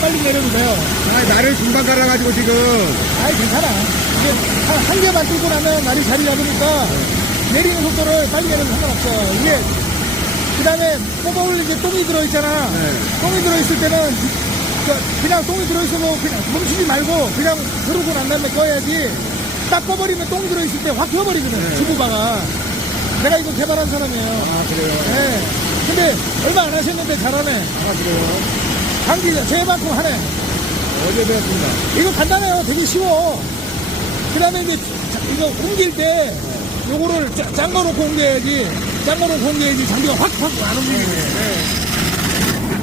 빨리 내려도 돼요. 아, 나를 금방 갈아가지고 지금. 아이, 괜찮아. 이게 한, 한 개만 뚫고 나면 날이 자리 잡으니까 내리는 속도를 빨리 내려도 상관없어. 이게, 그 다음에 뽑아올린 이제 똥이 들어있잖아. 네. 똥이 들어있을 때는 그- 그냥 똥이 들어있어도 그냥 멈추지 말고 그냥 그러고 난 다음에 꺼야지. 딱 꺼버리면 똥이 들어있을 때 확 튀어버리거든, 네. 주부바가. 내가 이거 개발한 사람이에요. 아, 그래요? 네. 근데 얼마 안 하셨는데 잘하네. 아, 그래요? 장기 제만큼 하네. 어제 배웠습니다. 이거 간단해요. 되게 쉬워. 그 다음에 이제 자- 이거 옮길 때 요거를 짱- 짱거 놓고 옮겨야지. 짱거 놓고 옮겨야지 장비가 확확 안 움직이네. 네.